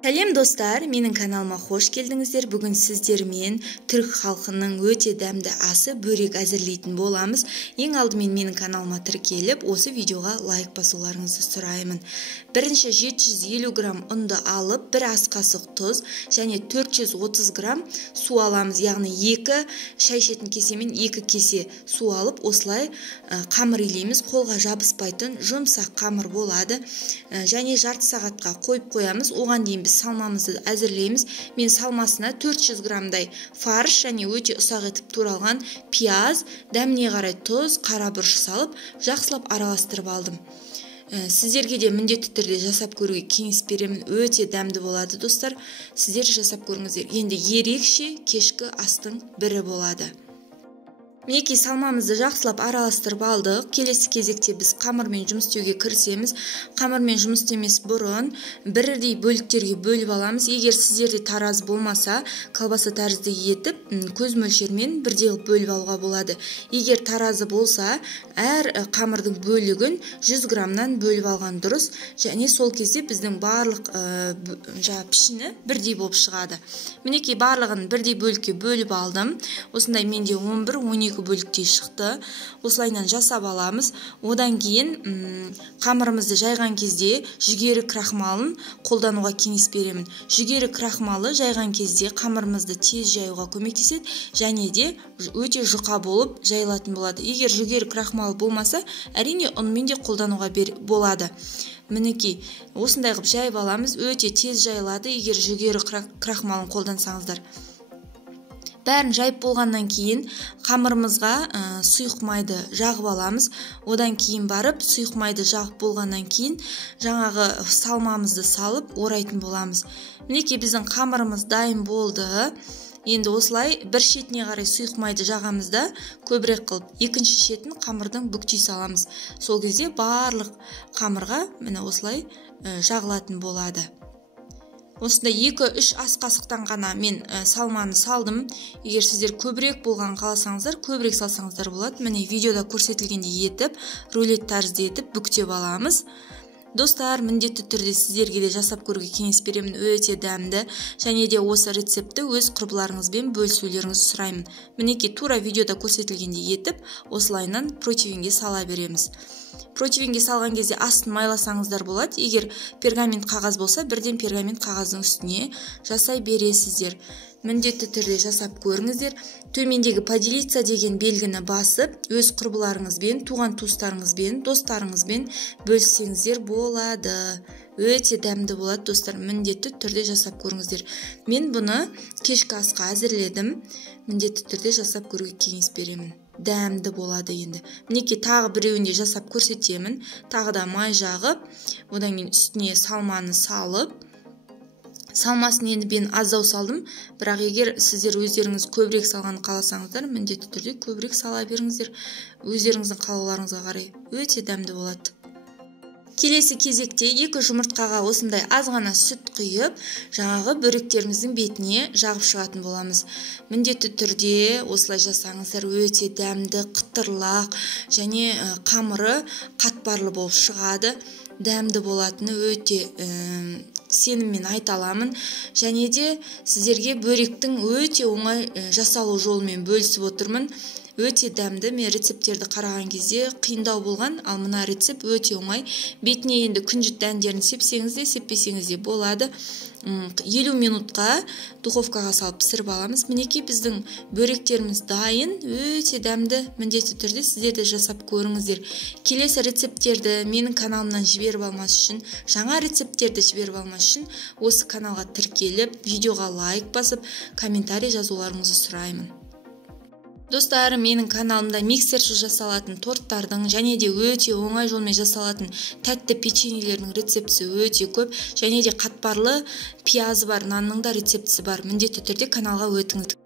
Сәлем достар, менің каналыма қош келдіңіздер. Бүгін сіздермен түрік халқының өте дәмді асы бөрек әзірлейтін боламыз. Ең алдымен менің каналыма тіркеліп, осы видеоға лайк басуларыңызды сұраймын. Бірінші 750 грамм ұнды алып, 1 ас қасық тұз және 430 грамм су аламыз. Яғни 2 шай ішетін кесемен 2 кесе су алып, осылай қамыр илейміз. Қолға жабыспайтын жұмсақ қамыр болады. Және жарты сағатқа қойып қоямыз. Оған дейін салмамызды әзірлейміз. Мен салмасына 400 граммдай фарш және өте ұсақ етіп туралған пияз, дәміне қарай тұз, қара бұрыш салып, жақсылап араластырып алдым. Сіздерге де міндетті түрде жасап көруге кеңес беремін. Өте дәмді болады, достар. Сіздер жасап көріңіздер. Енді ерекше кешкі астың бірі болады. Мінекей салмамызды жақсылап араластырып алдық. Келесі кезекте біз қамырмен жұмыс істеуге кірісеміз. Қамырмен жұмыс істемес бұрын бірдей бөліктерге бөліп аламыз. Егер сіздерде тараз болмаса, колбаса тәрізді етіп, көз мөлшермен бірдей бөліп алуға болады. Егер таразы болса, әр қамырдың бөлігін 100 граммнан бөліп алған дұрыс. Және сол кезде біздің барлық пішіні бірдей болып шығады. Мінекей барлығын бірдей бөлікке бөліп алдым. Осындай менде 11-12 бөліктей шықты. Осылайынан жасап аламыз. Одан кейін қамырымызды жайған кезде жүгері крахмалын қолдануға кеңес беремін. Жүгері крахмалы жайған кезде қамырымызды тез жаюға көмектеседі және де өте жұқа болып жайылатын болады. Егер жүгері крахмалы болмаса, әрине ұнмен де қолдануға болады. Мінекей, осындай қып жайып аламыз. Өте тез жайылады, егер жүгері крахмалын қолдансаңыздар. Бәрін жайып болғаннан кейін қамырымызға сұйық майды жағып аламыз. Одан кейін барып сұйық майды жағып болғаннан кейін жаңағы салмамызды салып орайтын боламыз. Мінекей біздің қамырымыз дайын болды. Енді осылай бір шетіне қарай сұйық майды жағамыз да көбірек қылып, екінші шетін қамырдың бүктей саламыз. Сол кезде барлық қамырға міне осылай жағылатын болады. Осында 2-3 ас қасықтан ғана мен салманы салдым. Егер сіздер көбірек болған қаласаңыздар, көбірек салсаңыздар болады. Міне видеода көрсетілгендей етіп, рулет тәрізді етіп бүктеп аламыз. Достар, міндетті түрде сіздерге де жасап көруге кеңес беремін. Өте дәмді. Және де осы рецепті өз құрбыларыңызбен бөлісулеріңізді сұраймын. Мінекей тура видеода көрсетілгендей етіп, осылайынан противенге сала береміз. Противенге салған кезде астын майласаңыздар болады. Егер пергамент қағаз болса, бірден пергамент қағаздың үстіне жасай бересіздер. Міндетті түрде жасап көріңіздер. Төмендегі поделиться деген белгіні басып, өз құрбыларыңызбен, туған туыстарыңызбен, достарыңызбен бөліссеңіздер болады. Өте дәмді болады, достар. Міндетті түрде жасап көріңіздер. Мен бұны кешкі асқа әзірледім. Міндетті түрде жасап көруге кеңес беремін. Дәмді болады енді. Мінекей тағы біреуінде жасап көрсетемін. Тағы да май жағып, одан кейін үстіне салманы салып, салмасын енді мен аздау салдым, бірақ егер сіздер өздеріңіз көбірек салған қаласаңыздар, міндетті түрде көбірек сала беріңіздер. Өздеріңіздің қалауларыңызға қарай өте дәмді болады. Келесі кезекте 2 жұмыртқаға осындай азғана сүт құйып, жаңағы бөректеріміздің бетіне жағып шығатын боламыз. Міндетті түрде осылай жасаңыздар, өте дәмді, қытырлақ және қамыры қатпарлы болып шығады. Дәмді болатыны өте сеніммен айта аламын. Және де сіздерге бөректің өте оңай жасалу жолымен бөлісіп отырмын. Өте дәмді. Мен рецептерді қараған кезде қиындау болған, ал мына рецепт өте оңай. Бетіне енді күнжіт дәндерін сепсеңіз де, сеппесеңіз де болады. 50 минутқа духовкаға салып пісіріп аламыз. Мінекей біздің бөректеріміз дайын, өте дәмді. Міндетті түрде сіздер де жасап көріңіздер. Келесі рецептерді менің каналымнан жіберіп алмас үшін, жаңа рецептерді жіберіп алмас үшін осы каналға тіркеліп, видеоға лайк басып, комментарий жазуларыңызды сұраймын. Достар, менің каналымда миксерсіз жасалатын торттардың және де өте оңай жолмен жасалатын тәтті печеньелердің рецептісі өте көп. Және де қатпарлы пиязы бар, нанның да рецептісі бар. Міндетті түрде каналға өтіңіз.